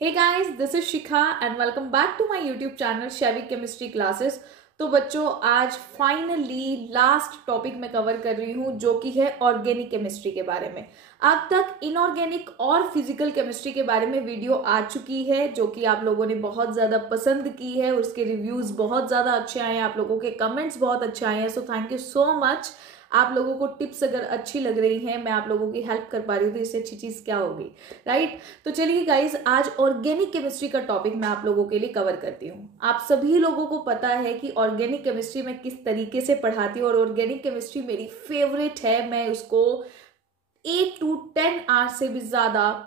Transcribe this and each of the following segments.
Hey guys, this is Shikha and welcome back to my YouTube channel Shaivik chemistry classes. तो बच्चों, आज finally last topic मैं cover कर रही हूँ जो कि है ऑर्गेनिक केमिस्ट्री के बारे में। अब तक इनऑर्गेनिक और फिजिकल केमिस्ट्री के बारे में वीडियो आ चुकी है जो कि आप लोगों ने बहुत ज़्यादा पसंद की है, उसके रिव्यूज़ बहुत ज़्यादा अच्छे आए हैं, आप लोगों के कमेंट्स बहुत अच्छे आए हैं। So thank you so much. आप लोगों को टिप्स अगर अच्छी लग रही हैं, मैं आप लोगों की हेल्प कर पा रही हूँ, तो इससे अच्छी चीज़ क्या होगी, राइट। तो चलिए गाइज, आज ऑर्गेनिक केमिस्ट्री का टॉपिक मैं आप लोगों के लिए कवर करती हूँ। आप सभी लोगों को पता है कि ऑर्गेनिक केमिस्ट्री में किस तरीके से पढ़ाती हूँ और ऑर्गेनिक केमिस्ट्री मेरी फेवरेट है। मैं उसको 8 to 10 आवर्स से भी ज़्यादा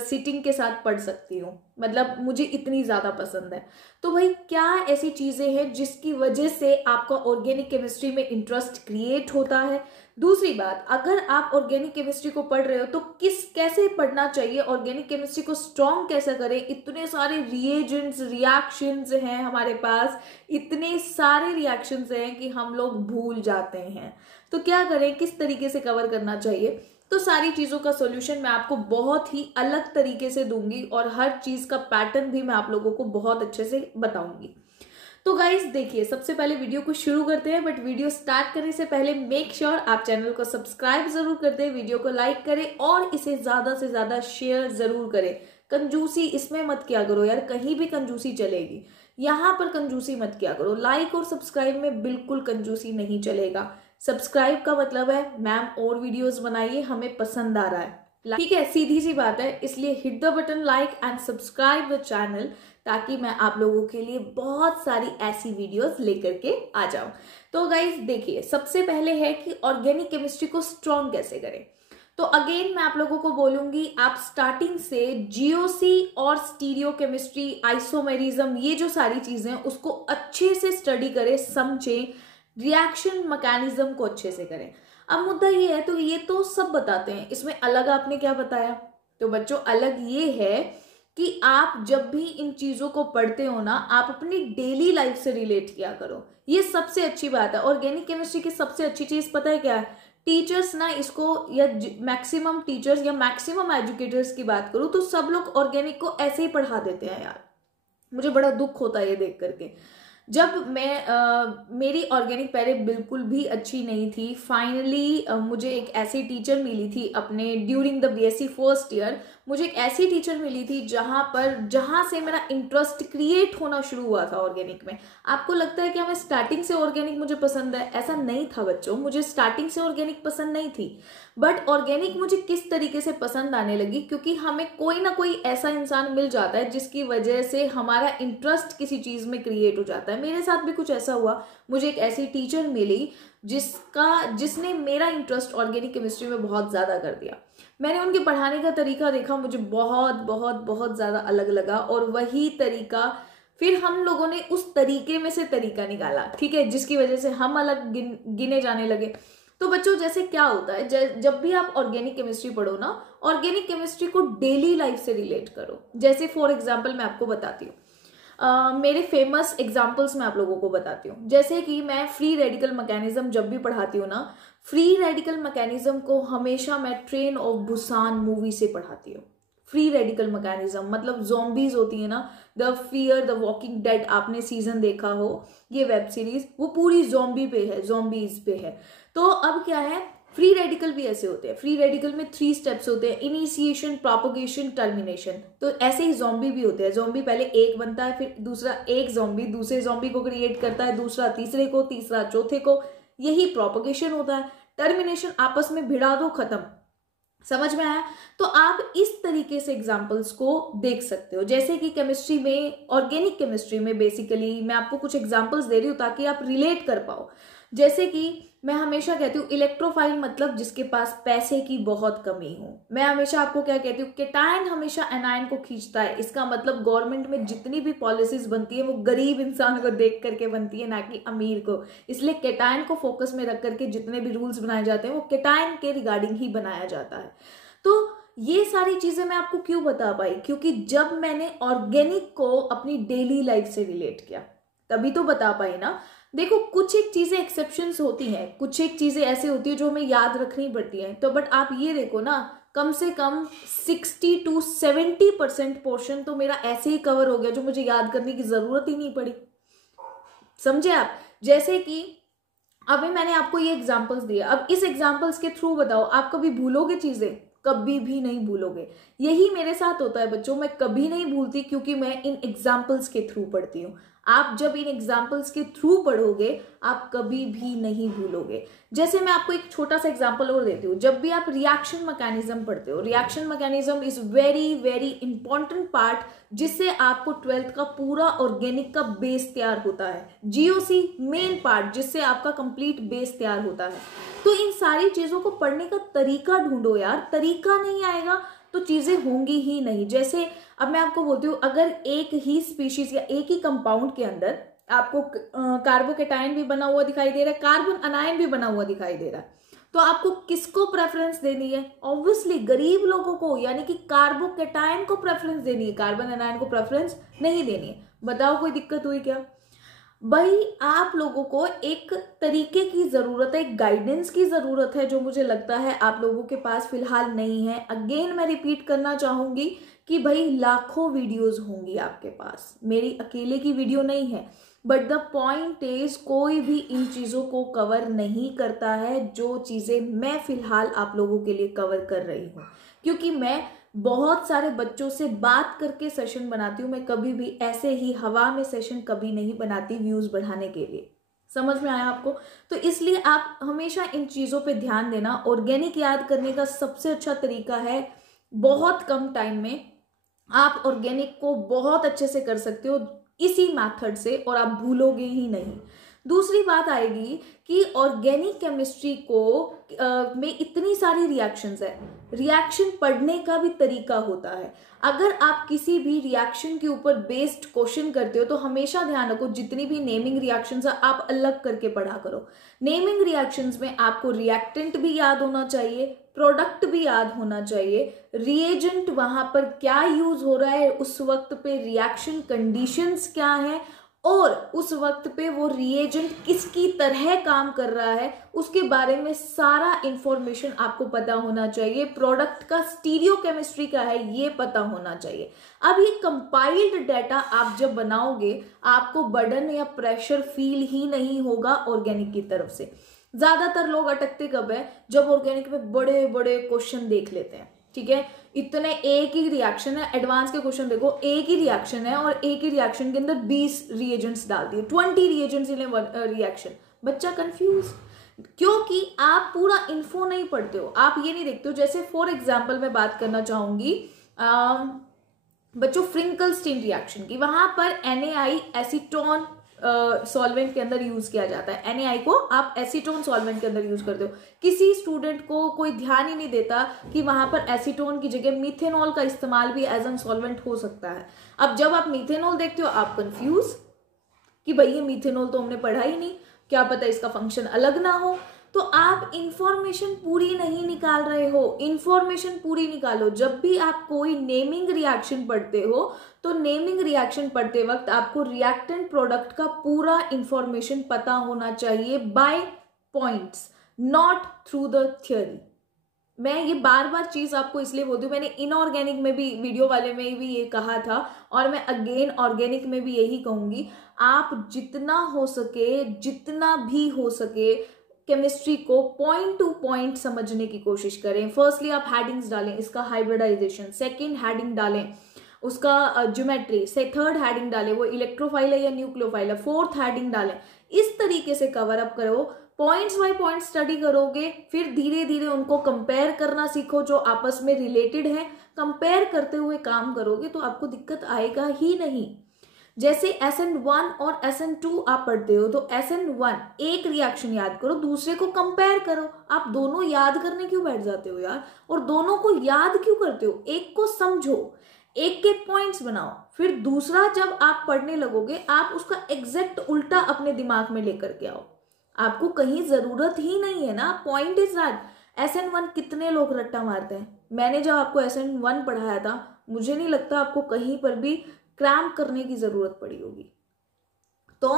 सिटिंग के साथ पढ़ सकती हूँ, मतलब मुझे इतनी ज़्यादा पसंद है। तो भाई, क्या ऐसी चीज़ें हैं जिसकी वजह से आपका ऑर्गेनिक केमिस्ट्री में इंटरेस्ट क्रिएट होता है। दूसरी बात, अगर आप ऑर्गेनिक केमिस्ट्री को पढ़ रहे हो तो कैसे पढ़ना चाहिए, ऑर्गेनिक केमिस्ट्री को स्ट्रॉन्ग कैसे करें। इतने सारे रिएजेंट्स, रिएक्शंस हैं हमारे पास, इतने सारे रिएक्शंस हैं कि हम लोग भूल जाते हैं। तो क्या करें, किस तरीके से कवर करना चाहिए, तो सारी चीज़ों का सॉल्यूशन मैं आपको बहुत ही अलग तरीके से दूंगी और हर चीज़ का पैटर्न भी मैं आप लोगों को बहुत अच्छे से बताऊंगी। तो गाइज देखिए, सबसे पहले वीडियो को शुरू करते हैं, बट वीडियो स्टार्ट करने से पहले मेक श्योर आप चैनल को सब्सक्राइब जरूर कर दें, वीडियो को लाइक करें और इसे ज्यादा से ज्यादा शेयर जरूर करें। कंजूसी इसमें मत किया करो यार, कहीं भी कंजूसी चलेगी, यहाँ पर कंजूसी मत किया करो। लाइक और सब्सक्राइब में बिल्कुल कंजूसी नहीं चलेगा। सब्सक्राइब का मतलब है मैम और वीडियोस बनाइए, हमें पसंद आ रहा है, ठीक है, सीधी सी बात है। इसलिए hit the button like and subscribe the channel, ताकि मैं आप लोगों के लिए बहुत सारी ऐसी वीडियोस लेकर के आ जाऊं। तो गाइज देखिए, सबसे पहले है कि ऑर्गेनिक केमिस्ट्री को स्ट्रॉन्ग कैसे करें। तो अगेन मैं आप लोगों को बोलूंगी, आप स्टार्टिंग से जीओसी और स्टीरियो केमिस्ट्री, आइसोमेरिज्म, ये जो सारी चीजें हैं उसको अच्छे से स्टडी करें, समझें, रिएक्शन मैकेनिज्म को अच्छे से करें। अब मुद्दा ये है, तो ये तो सब बताते हैं, इसमें अलग आपने क्या बताया। तो बच्चों, अलग ये है कि आप जब भी इन चीजों को पढ़ते हो ना, आप अपनी डेली लाइफ से रिलेट किया करो। ये सबसे अच्छी बात है। ऑर्गेनिक केमिस्ट्री की सबसे अच्छी चीज पता है क्या है? टीचर्स ना इसको, या मैक्सिमम टीचर्स या मैक्सिमम एजुकेटर्स की बात करूं तो सब लोग ऑर्गेनिक को ऐसे ही पढ़ा देते हैं यार। मुझे बड़ा दुख होता है ये देख करके। जब मैं मेरी ऑर्गेनिक पहले बिल्कुल भी अच्छी नहीं थी, फाइनली मुझे एक ऐसी टीचर मिली थी अपने during the BSc first year. मुझे एक ऐसी टीचर मिली थी जहां से मेरा इंटरेस्ट क्रिएट होना शुरू हुआ था ऑर्गेनिक में। आपको लगता है कि हमें स्टार्टिंग से ऑर्गेनिक मुझे पसंद है? ऐसा नहीं था बच्चों, मुझे स्टार्टिंग से ऑर्गेनिक पसंद नहीं थी। बट ऑर्गेनिक मुझे किस तरीके से पसंद आने लगी, क्योंकि हमें कोई ना कोई ऐसा इंसान मिल जाता है जिसकी वजह से हमारा इंटरेस्ट किसी चीज में क्रिएट हो जाता है। मेरे साथ भी कुछ ऐसा हुआ। मुझे एक ऐसी टीचर मिली जिसने मेरा इंटरेस्ट ऑर्गेनिक केमिस्ट्री में बहुत ज्यादा कर दिया। मैंने उनके पढ़ाने का तरीका देखा, मुझे बहुत बहुत बहुत ज्यादा अलग लगा, और वही तरीका फिर हम लोगों ने उस तरीके में से तरीका निकाला, ठीक है, जिसकी वजह से हम अलग गिने जाने लगे। तो बच्चों, जैसे क्या होता है, जब भी आप ऑर्गेनिक केमिस्ट्री पढ़ो ना, ऑर्गेनिक केमिस्ट्री को डेली लाइफ से रिलेट करो। जैसे फॉर एग्जांपल मैं आपको बताती हूँ, मेरे फेमस एग्जाम्पल्स मैं आप लोगों को बताती हूँ। जैसे कि मैं फ्री रेडिकल मैकेनिज्म जब भी पढ़ाती हूँ ना, फ्री रेडिकल मैकेनिज्म को हमेशा मैं ट्रेन ऑफ बुसान मूवी से पढ़ाती हूँ। फ्री रेडिकल मैकेनिज्म मतलब zombies होती है ना, the fear the walking dead, आपने सीजन देखा हो, ये वेब सीरीज, वो पूरी zombies पे है। तो अब क्या है, फ्री रेडिकल भी ऐसे होते हैं। फ्री रेडिकल में 3 स्टेप्स होते हैं, इनिशिएशन, प्रोपगेशन, टर्मिनेशन। तो ऐसे ही ज़ॉम्बी भी होते हैं। ज़ॉम्बी पहले एक बनता है, फिर दूसरा एक ज़ॉम्बी दूसरे ज़ॉम्बी को क्रिएट करता है, दूसरा तीसरे को, तीसरा चौथे को, यही प्रोपगेशन होता है। टर्मिनेशन, आपस में भिड़ा दो, खत्म। समझ में आया? तो आप इस तरीके से एग्जाम्पल्स को देख सकते हो। जैसे कि केमिस्ट्री में, ऑर्गेनिक केमिस्ट्री में बेसिकली मैं आपको कुछ एग्जाम्पल्स दे रही हूँ ताकि आप रिलेट कर पाओ। जैसे कि मैं हमेशा कहती हूँ, इलेक्ट्रोफाइल मतलब जिसके पास पैसे की बहुत कमी हो। मैं हमेशा आपको क्या कहती हूँ, केटायन हमेशा एनायन को खींचता है। इसका मतलब गवर्नमेंट में जितनी भी पॉलिसीज बनती है वो गरीब इंसान को देख करके बनती है, ना कि अमीर को। इसलिए केटायन को फोकस में रख करके जितने भी रूल्स बनाए जाते हैं वो केटायन के रिगार्डिंग ही बनाया जाता है। तो ये सारी चीजें मैं आपको क्यों बता पाई, क्योंकि जब मैंने ऑर्गेनिक को अपनी डेली लाइफ से रिलेट किया तभी तो बता पाई ना। देखो, कुछ एक चीजें एक्सेप्शंस होती हैं, कुछ एक चीजें ऐसे होती है जो हमें याद रखनी पड़ती हैं। तो बट आप ये देखो ना, कम से कम 60-70% पोर्शन तो मेरा ऐसे ही कवर हो गया जो मुझे याद करने की जरूरत ही नहीं पड़ी। समझे आप? जैसे कि अभी मैंने आपको ये एग्जांपल्स दिए, अब इस एग्जांपल्स के थ्रू बताओ आप कभी भूलोगे चीजें? कभी भी नहीं भूलोगे। यही मेरे साथ होता है बच्चों, मैं कभी नहीं भूलती क्योंकि मैं इन एग्जांपल्स के थ्रू पढ़ती हूँ। आप जब इन एग्जाम्पल्स के थ्रू पढ़ोगे आप कभी भी नहीं भूलोगे। जैसे मैं आपको एक छोटा सा एग्जाम्पल और देती हूँ, जब भी आप रिएक्शन मैकेनिज्म पढ़ते हो, reaction mechanism is very very important part जिससे आपको 12th का पूरा ऑर्गेनिक का बेस तैयार होता है। जीओसी मेन पार्ट जिससे आपका कंप्लीट बेस तैयार होता है। तो इन सारी चीजों को पढ़ने का तरीका ढूंढो यार, तरीका नहीं आएगा तो चीजें होंगी ही नहीं। जैसे अब मैं आपको बोलती हूँ, अगर एक ही स्पीशीज या एक ही कंपाउंड के अंदर आपको कार्बोकेटायन भी बना हुआ दिखाई दे रहा है, कार्बन अनायन भी बना हुआ दिखाई दे रहा है, तो आपको किसको प्रेफरेंस देनी है? ऑब्वियसली गरीब लोगों को, यानी कि कार्बोकेटायन को प्रेफरेंस देनी है, कार्बन अनायन को प्रेफरेंस नहीं देनी है। बताओ कोई दिक्कत हुई क्या? भाई आप लोगों को एक तरीके की जरूरत है, एक गाइडेंस की जरूरत है जो मुझे लगता है आप लोगों के पास फिलहाल नहीं है। अगेन मैं रिपीट करना चाहूंगी कि भाई लाखों वीडियोस होंगी आपके पास, मेरी अकेले की वीडियो नहीं है, बट द पॉइंट इज कोई भी इन चीजों को कवर नहीं करता है जो चीजें मैं फिलहाल आप लोगों के लिए कवर कर रही हूँ, क्योंकि मैं बहुत सारे बच्चों से बात करके सेशन बनाती हूँ। मैं कभी भी ऐसे ही हवा में सेशन कभी नहीं बनाती व्यूज बढ़ाने के लिए। समझ में आया आपको? तो इसलिए आप हमेशा इन चीजों पे ध्यान देना। ऑर्गेनिक याद करने का सबसे अच्छा तरीका है, बहुत कम टाइम में आप ऑर्गेनिक को बहुत अच्छे से कर सकते हो इसी मेथड से, और आप भूलोगे ही नहीं। दूसरी बात आएगी कि ऑर्गेनिक केमिस्ट्री को में इतनी सारी रिएक्शंस है, रिएक्शन पढ़ने का भी तरीका होता है। अगर आप किसी भी रिएक्शन के ऊपर बेस्ड क्वेश्चन करते हो तो हमेशा ध्यान रखो जितनी भी नेमिंग रिएक्शंस है आप अलग करके पढ़ा करो। नेमिंग रिएक्शंस में आपको रिएक्टेंट भी याद होना चाहिए, प्रोडक्ट भी याद होना चाहिए, रिएजेंट वहां पर क्या यूज हो रहा है उस वक्त पे, रिएक्शन कंडीशंस क्या है, और उस वक्त पे वो रिएजेंट किसकी तरह काम कर रहा है उसके बारे में सारा इंफॉर्मेशन आपको पता होना चाहिए। प्रोडक्ट का स्टीरियोकेमिस्ट्री का है ये पता होना चाहिए। अब ये कंपाइल्ड डाटा आप जब बनाओगे आपको बर्डन या प्रेशर फील ही नहीं होगा ऑर्गेनिक की तरफ से। ज्यादातर लोग अटकते कब है? जब ऑर्गेनिक में बड़े बड़े क्वेश्चन देख लेते हैं, ठीक है, इतने एक ही रिएक्शन है, एडवांस के क्वेश्चन देखो, एक ही रिएक्शन है और एक ही रिएक्शन के अंदर 20 रिएजेंट्स डाल दिए, 20 रिएजेंट्स इन रिएक्शन। बच्चा कंफ्यूज, क्योंकि आप पूरा इन्फो नहीं पढ़ते हो, आप ये नहीं देखते हो। जैसे फॉर एग्जांपल मैं बात करना चाहूंगी बच्चों फ्रिंकलस्टीन रिएक्शन की, वहां पर NaI एसीटोन सॉल्वेंट के अंदर यूज किया जाता है। NaI को आप एसीटोन सॉल्वेंट के अंदर यूज करते हो। किसी स्टूडेंट को कोई ध्यान ही नहीं देता कि वहां पर एसीटोन की जगह मिथेनॉल का इस्तेमाल भी एज एन सॉल्वेंट हो सकता है। अब जब आप मिथेनॉल देखते हो आप कंफ्यूज कि भाई ये मिथेनॉल तो हमने पढ़ा ही नहीं, क्या पता इसका फंक्शन अलग ना हो। तो आप इंफॉर्मेशन पूरी नहीं निकाल रहे हो, इंफॉर्मेशन पूरी निकालो। जब भी आप कोई नेमिंग रिएक्शन पढ़ते हो तो नेमिंग रिएक्शन पढ़ते वक्त आपको रिएक्टेंट प्रोडक्ट का पूरा इंफॉर्मेशन पता होना चाहिए by points, not through the theory. मैं ये बार बार चीज आपको इसलिए बोलती हूँ, मैंने इनऑर्गेनिक में भी वीडियो वाले में भी ये कहा था और मैं अगेन ऑर्गेनिक में भी यही कहूंगी, आप जितना हो सके, जितना भी हो सके केमिस्ट्री को पॉइंट टू पॉइंट समझने की कोशिश करें। फर्स्टली आप हेडिंग्स डालें, इसका हाइब्रिडाइजेशन, सेकंड हेडिंग डालें उसका ज्योमेट्री, से थर्ड हेडिंग डालें वो इलेक्ट्रोफाइल है या न्यूक्लियोफाइल है, फोर्थ हेडिंग डालें। इस तरीके से कवर अप करो, पॉइंट्स बाय पॉइंट स्टडी करोगे, फिर धीरे धीरे उनको कंपेयर करना सीखो जो आपस में रिलेटेड है। कंपेयर करते हुए काम करोगे तो आपको दिक्कत आएगा ही नहीं। जैसे SN1 और SN2 आप पढ़ते हो तो SN1 एक रिएक्शन याद करो, दूसरे को कंपेयर करो। आप दोनों याद करने क्यों बैठ जाते हो यार, और दोनों को याद क्यों करते हो? एक को समझो, एक के पॉइंट्स बनाओ, फिर दूसरा जब आप पढ़ने लगोगे आप उसका एग्जैक्ट उल्टा अपने दिमाग में लेकर के आओ। आपको कहीं जरूरत ही नहीं है ना। पॉइंट इज दैट SN1 कितने लोग रट्टा मारते हैं। मैंने जब आपको SN1 पढ़ाया था मुझे नहीं लगता आपको कहीं पर भी क्रैम्प करने की जरूरत पड़ी होगी। तो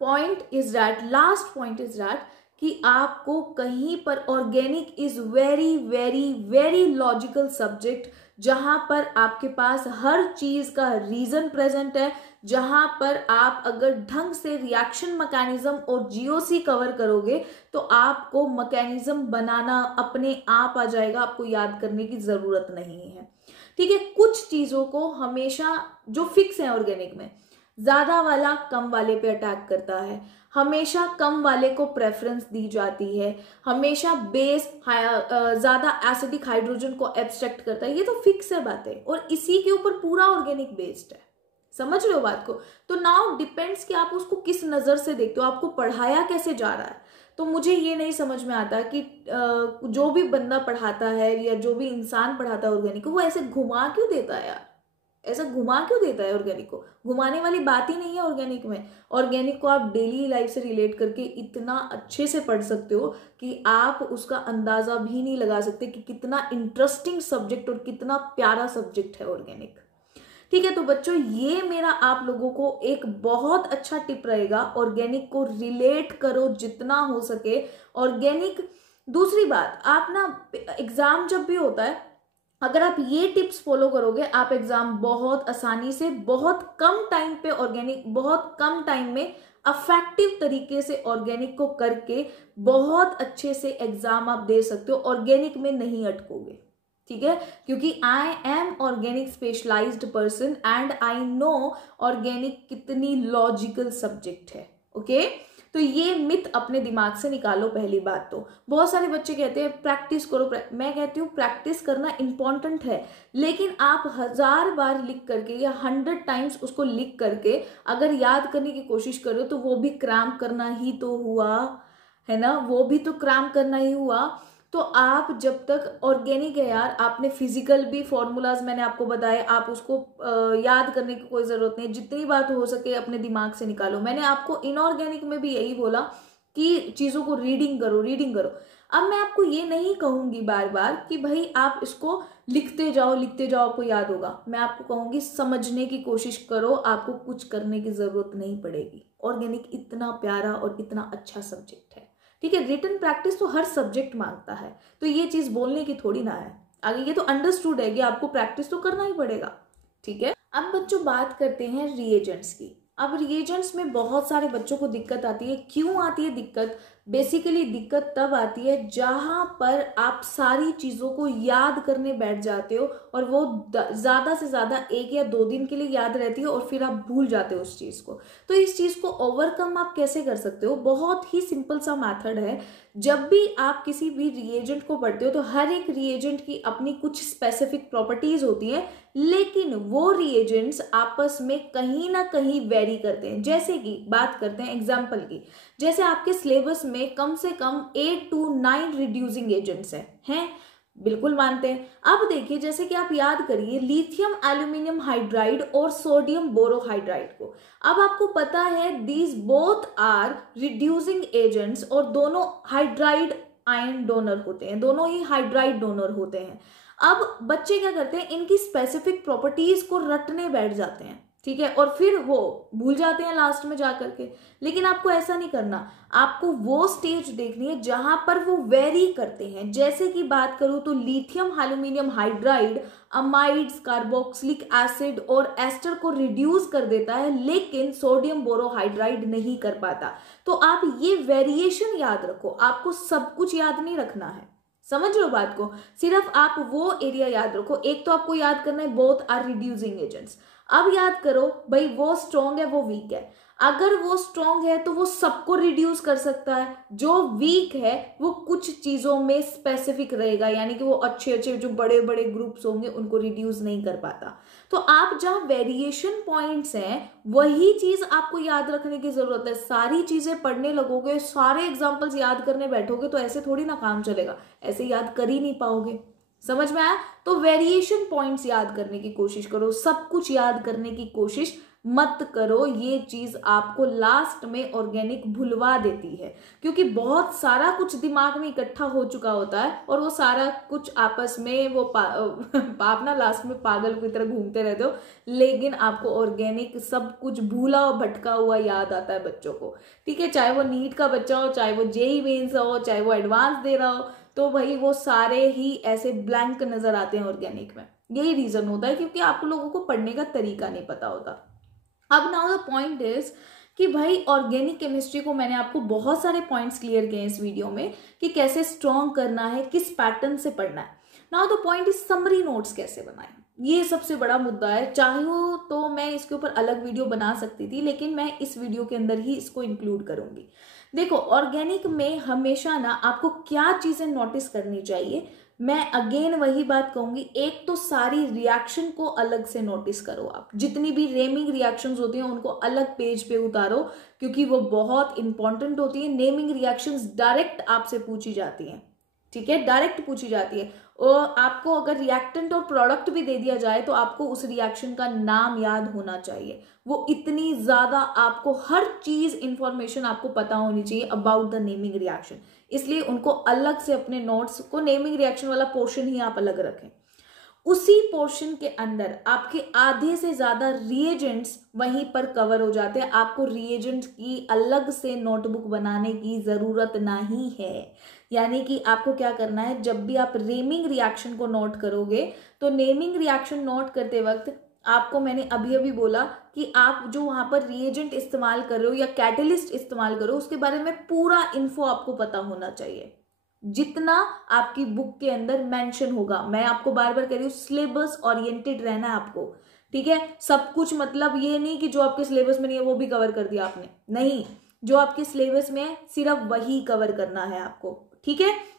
point is that, last point is that कि आपको कहीं पर organic is very very very logical subject, जहां पर आपके पास हर चीज का रीजन प्रेजेंट है, जहां पर आप अगर ढंग से रिएक्शन मैकेनिज्म और जीओसी कवर करोगे तो आपको मैकेनिज्म बनाना अपने आप आ जाएगा, आपको याद करने की जरूरत नहीं है। ठीक है, कुछ चीजों को हमेशा जो फिक्स है ऑर्गेनिक में, ज्यादा वाला कम वाले पे अटैक करता है, हमेशा कम वाले को प्रेफरेंस दी जाती है, हमेशा बेस ज्यादा एसिडिक हाइड्रोजन को एब्स्ट्रैक्ट करता है, ये तो फिक्स है बातें, और इसी के ऊपर पूरा ऑर्गेनिक बेस्ड है। समझ रहे हो बात को? तो नाउ डिपेंड्स कि आप उसको किस नजर से देखते हो, आपको पढ़ाया कैसे जा रहा है। तो मुझे ये नहीं समझ में आता कि जो भी बंदा पढ़ाता है या जो भी इंसान पढ़ाता है ऑर्गेनिक को, वो ऐसे घुमा क्यों देता है यार, ऐसा घुमा क्यों देता है ऑर्गेनिक को? घुमाने वाली बात ही नहीं है ऑर्गेनिक में। ऑर्गेनिक को आप डेली लाइफ से रिलेट करके इतना अच्छे से पढ़ सकते हो कि आप उसका अंदाजा भी नहीं लगा सकते कि कितना इंटरेस्टिंग सब्जेक्ट और कितना प्यारा सब्जेक्ट है ऑर्गेनिक। ठीक है, तो बच्चों ये मेरा आप लोगों को एक बहुत अच्छा टिप रहेगा, ऑर्गेनिक को रिलेट करो जितना हो सके ऑर्गेनिक। दूसरी बात, आप ना एग्जाम जब भी होता है, अगर आप ये टिप्स फॉलो करोगे, आप एग्जाम बहुत आसानी से, बहुत कम टाइम पे ऑर्गेनिक, बहुत कम टाइम में अफेक्टिव तरीके से ऑर्गेनिक को करके बहुत अच्छे से एग्जाम आप दे सकते हो, ऑर्गेनिक में नहीं अटकोगे। ठीक है, क्योंकि I am organic specialised person and I know organic कितनी लॉजिकल सब्जेक्ट है। ओके, तो ये मिथ अपने दिमाग से निकालो। पहली बात तो बहुत सारे बच्चे कहते हैं प्रैक्टिस करो, मैं कहती हूँ प्रैक्टिस करना इंपॉर्टेंट है, लेकिन आप 1000 बार लिख करके या 100 टाइम्स उसको लिख करके अगर याद करने की कोशिश करो तो वो भी क्रैम्प करना ही तो हुआ है ना, वो भी तो क्रैम्प करना ही हुआ। तो आप जब तक ऑर्गेनिक है यार, आपने फिजिकल भी फॉर्मूलाज मैंने आपको बताए, आप उसको याद करने की कोई जरूरत नहीं, जितनी बात हो सके अपने दिमाग से निकालो। मैंने आपको इनऑर्गेनिक में भी यही बोला कि चीजों को रीडिंग करो, रीडिंग करो। अब मैं आपको ये नहीं कहूंगी बार बार कि भाई आप इसको लिखते जाओ आपको याद होगा। मैं आपको कहूंगी समझने की कोशिश करो, आपको कुछ करने की जरूरत नहीं पड़ेगी। ऑर्गेनिक इतना प्यारा और इतना अच्छा सब्जेक्ट है। ठीक है, रिटन प्रैक्टिस तो हर सब्जेक्ट मांगता है, तो ये चीज बोलने की थोड़ी ना है आगे, ये तो अंडरस्टूड है कि आपको प्रैक्टिस तो करना ही पड़ेगा। ठीक है, अब बच्चों बात करते हैं रिएजेंट्स की। अब रिएजेंट्स में बहुत सारे बच्चों को दिक्कत आती है। क्यों आती है दिक्कत? बेसिकली दिक्कत तब आती है जहां पर आप सारी चीजों को याद करने बैठ जाते हो और वो ज्यादा से ज्यादा 1 या 2 दिन के लिए याद रहती है और फिर आप भूल जाते हो उस चीज को। तो इस चीज को ओवरकम आप कैसे कर सकते हो? बहुत ही सिंपल सा मेथड है। जब भी आप किसी भी रिएजेंट को पढ़ते हो तो हर एक रिएजेंट की अपनी कुछ स्पेसिफिक प्रॉपर्टीज होती है, लेकिन वो रिएजेंट्स आपस में कहीं ना कहीं वेरी करते हैं। जैसे कि बात करते हैं एग्जाम्पल की, जैसे आपके सिलेबस में कम से कम 8 to 9 रिड्यूसिंग एजेंट्स हैं, बिल्कुल मानते हैं। अब देखिए, जैसे कि आप याद करिए लिथियम एल्यूमिनियम हाइड्राइड और सोडियम बोरोहाइड्राइड को। अब आपको पता है these both are reducing agents और दोनों हाइड्राइड आयन डोनर होते हैं, दोनों ही हाइड्राइड डोनर होते हैं। अब बच्चे क्या करते हैं, इनकी स्पेसिफिक प्रॉपर्टीज को रटने बैठ जाते हैं। ठीक है, और फिर वो भूल जाते हैं लास्ट में जाकर के। लेकिन आपको ऐसा नहीं करना, आपको वो स्टेज देखनी है जहां पर वो वेरी करते हैं। जैसे कि बात करूं तो lithium aluminium hydride amides, carboxylic acid और एस्टर को रिड्यूस कर देता है, लेकिन सोडियम बोरोहाइड्राइड नहीं कर पाता। तो आप ये वेरिएशन याद रखो, आपको सब कुछ याद नहीं रखना है। समझ लो बात को, सिर्फ आप वो एरिया याद रखो। एक तो आपको याद करना है बोथ आर रिड्यूसिंग एजेंट्स। अब याद करो भाई वो स्ट्रॉन्ग है वो वीक है। अगर वो स्ट्रॉन्ग है तो वो सबको रिड्यूस कर सकता है, जो वीक है वो कुछ चीजों में स्पेसिफिक रहेगा, यानी कि वो अच्छे अच्छे जो बड़े बड़े ग्रुप्स होंगे उनको रिड्यूस नहीं कर पाता। तो आप जहां वेरिएशन पॉइंट्स हैं वही चीज आपको याद रखने की जरूरत है। सारी चीजें पढ़ने लगोगे, सारे एग्जाम्पल्स याद करने बैठोगे तो ऐसे थोड़ी ना काम चलेगा, ऐसे याद कर ही नहीं पाओगे। समझ में आया? तो वेरिएशन पॉइंट्स याद करने की कोशिश करो, सब कुछ याद करने की कोशिश मत करो। ये चीज आपको लास्ट में ऑर्गेनिक भुलवा देती है, क्योंकि बहुत सारा कुछ दिमाग में इकट्ठा हो चुका होता है और वो सारा कुछ आपस में वो आप ना लास्ट में पागल की तरह घूमते रहते हो, लेकिन आपको ऑर्गेनिक सब कुछ भूला और भटका हुआ याद आता है बच्चों को। ठीक है, चाहे वो नीट का बच्चा हो, चाहे वो जेईई मेंस हो, चाहे वो एडवांस दे रहा हो, तो भाई वो सारे ही ऐसे ब्लैंक नजर आते हैं ऑर्गेनिक में। यही रीजन होता है, क्योंकि आप लोगों को पढ़ने का तरीका नहीं पता होता। अब नाउ द पॉइंट इज कि भाई ऑर्गेनिक केमिस्ट्री को मैंने आपको बहुत सारे पॉइंट्स क्लियर किए इस वीडियो में कि कैसे स्ट्रॉन्ग करना है, किस पैटर्न से पढ़ना है। Now the point is summary notes कैसे बनाएं, ये सबसे बड़ा मुद्दा है। चाहे तो मैं इसके ऊपर अलग वीडियो बना सकती थी, लेकिन मैं इस वीडियो के अंदर ही इसको इंक्लूड करूंगी। देखो, ऑर्गेनिक में हमेशा ना आपको क्या चीजें नोटिस करनी चाहिए, मैं अगेन वही बात कहूंगी। एक तो सारी रिएक्शन को अलग से नोटिस करो, आप जितनी भी रेमिंग रिएक्शंस होती हैं उनको अलग पेज पे उतारो, क्योंकि वो बहुत इंपॉर्टेंट होती है। नेमिंग रिएक्शंस डायरेक्ट आपसे पूछी जाती हैं, ठीक है, डायरेक्ट पूछी जाती है। और आपको अगर रिएक्टेंट और प्रोडक्ट भी दे दिया जाए तो आपको उस रिएक्शन का नाम याद होना चाहिए। वो इतनी ज्यादा आपको हर चीज इंफॉर्मेशन आपको पता होनी चाहिए अबाउट द नेमिंग रिएक्शन, इसलिए उनको अलग से अपने नोट्स को नेमिंग रिएक्शन वाला पोर्शन ही आप अलग रखें। उसी पोर्शन के अंदर आपके आधे से ज्यादा रिएजेंट्स वहीं पर कवर हो जाते हैं। आपको रिएजेंट्स की अलग से नोटबुक बनाने की जरूरत नहीं है। यानी कि आपको क्या करना है, जब भी आप नेमिंग रिएक्शन को नोट करोगे तो नेमिंग रिएक्शन नोट करते वक्त आपको, मैंने अभी अभी बोला कि आप जो वहां पर रिएजेंट इस्तेमाल कर रहे हो या कैटलिस्ट इस्तेमाल करो, उसके बारे में पूरा इन्फो आपको पता होना चाहिए, जितना आपकी बुक के अंदर मेंशन होगा। मैं आपको बार बार कह रही हूँ, सिलेबस ओरिएंटेड रहना है आपको, ठीक है। सब कुछ मतलब ये नहीं कि जो आपके सिलेबस में नहीं है वो भी कवर कर दिया आपने, नहीं, जो आपके सिलेबस में है सिर्फ वही कवर करना है आपको, ठीक है।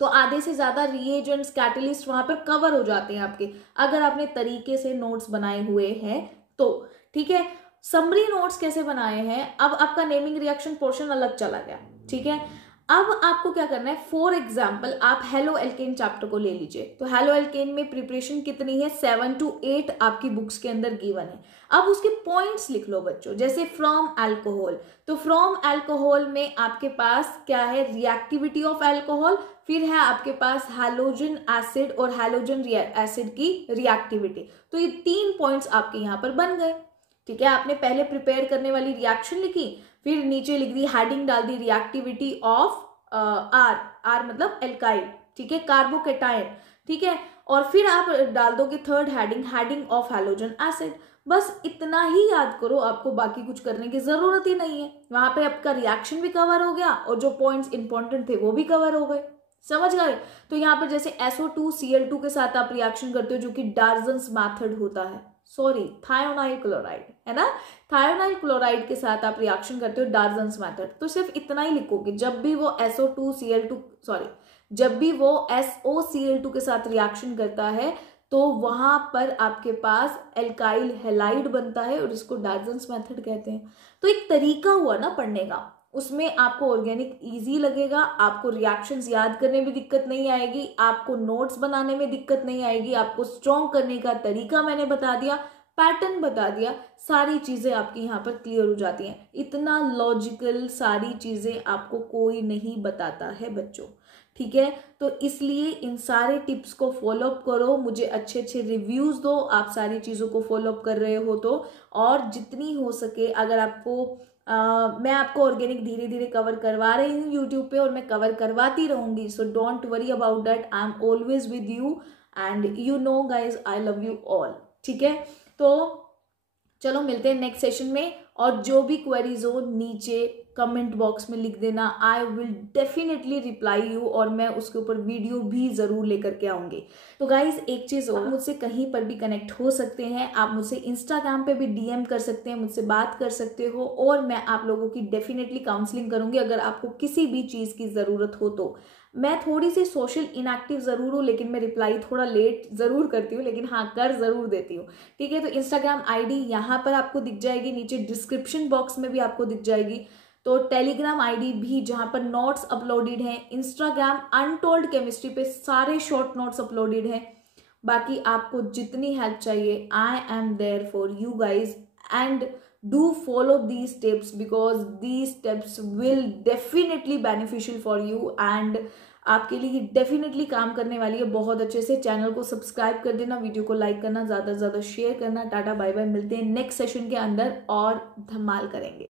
तो आधे से ज्यादा रिएजेंट्स, कैटलिस्ट वहां पर कवर हो जाते हैं आपके, अगर आपने तरीके से नोट्स बनाए हुए हैं तो, ठीक है। समरी नोट्स कैसे बनाए हैं, अब आपका नेमिंग रिएक्शन पोर्शन अलग चला गया, ठीक है। अब आपको क्या करना है, फॉर एग्जाम्पल आप हेलो एल्केन चैप्टर को ले लीजिए। तो हेलो एल्केन में प्रिपरेशन कितनी है, 7 to 8 आपकी बुक्स के अंदर गिवन है। अब उसके पॉइंट्स लिख लो बच्चों, जैसे फ्रॉम अल्कोहल, तो फ्रॉम अल्कोहल में आपके पास क्या है, रिएक्टिविटी ऑफ अल्कोहल, फिर है आपके पास हैलोजन एसिड और हैलोजन एसिड की रिएक्टिविटी। तो ये 3 पॉइंट्स आपके यहाँ पर बन गए, ठीक है। आपने पहले प्रिपेयर करने वाली रिएक्शन लिखी, फिर नीचे लिख दी, हेडिंग डाल दी रिएक्टिविटी ऑफ आर मतलब एल्काइल, ठीक है, कार्बोकेटाइन, ठीक है। और फिर आप डाल दोगे third heading of halogen acid. बस इतना ही याद करो, आपको बाकी कुछ करने की जरूरत ही नहीं है। वहां पे आपका रिएक्शन भी कवर हो गया और जो पॉइंट्स इंपॉर्टेंट थे वो भी कवर हो गए, समझ गए। तो यहाँ पर जैसे SO2Cl2 के साथ आप रिएक्शन करते हो, जो कि डार्जन्स मेथड होता है, सॉरी थायोनाइल क्लोराइड है ना, थायोनाइल क्लोराइड के साथ आप रिएक्शन करते हो डार्जन्स मेथड। तो सिर्फ इतना ही लिखोगे, जब भी वो SOCl2 के साथ रिएक्शन करता है तो वहां पर आपके पास एल्काइल हैलाइड बनता है और इसको डार्जन्स मेथड कहते हैं। तो एक तरीका हुआ ना पढ़ने का, उसमें आपको ऑर्गेनिक इजी लगेगा, आपको रिएक्शंस याद करने में दिक्कत नहीं आएगी, आपको नोट्स बनाने में दिक्कत नहीं आएगी, आपको स्ट्रॉन्ग करने का तरीका मैंने बता दिया, पैटर्न बता दिया, सारी चीजें आपकी यहाँ पर क्लियर हो जाती हैं। इतना लॉजिकल सारी चीजें आपको कोई नहीं बताता है बच्चों, ठीक है। तो इसलिए इन सारे टिप्स को फॉलो अप करो, मुझे अच्छे अच्छे रिव्यूज दो, आप सारी चीजों को फॉलो अप कर रहे हो तो। और जितनी हो सके, अगर आपको मैं आपको ऑर्गेनिक धीरे धीरे कवर करवा रही हूँ यूट्यूब पे और मैं कवर करवाती रहूंगी, so don't worry about that, I am always with you and you know guys I love you all, ठीक है। तो चलो मिलते हैं नेक्स्ट सेशन में, और जो भी क्वेरीज हो नीचे कमेंट बॉक्स में लिख देना, I will definitely reply you, और मैं उसके ऊपर वीडियो भी जरूर लेकर के आऊंगी। तो गाइज एक चीज हो, मुझसे कहीं पर भी कनेक्ट हो सकते हैं, आप मुझसे इंस्टाग्राम पे भी DM कर सकते हैं, मुझसे बात कर सकते हो, और मैं आप लोगों की डेफिनेटली काउंसलिंग करूंगी अगर आपको किसी भी चीज की जरूरत हो तो। मैं थोड़ी सी सोशल इनएक्टिव जरूर हूँ, लेकिन मैं रिप्लाई थोड़ा लेट जरूर करती हूँ, लेकिन हाँ कर जरूर देती हूँ, ठीक है। तो इंस्टाग्राम ID यहाँ पर आपको दिख जाएगी, नीचे डिस्क्रिप्शन बॉक्स में भी आपको दिख जाएगी। तो टेलीग्राम ID भी, जहां पर नोट्स अपलोडेड हैं, इंस्टाग्राम अनटोल्ड केमिस्ट्री पे सारे शॉर्ट नोट्स अपलोडेड हैं। बाकी आपको जितनी हेल्प चाहिए, I am there for you guys and do follow these steps because these steps will definitely beneficial for you and आपके लिए डेफिनेटली काम करने वाली है बहुत अच्छे से। चैनल को सब्सक्राइब कर देना, वीडियो को लाइक करना, ज़्यादा से ज़्यादा शेयर करना। टाटा बाय बाय, मिलते हैं नेक्स्ट सेशन के अंदर और धमाल करेंगे।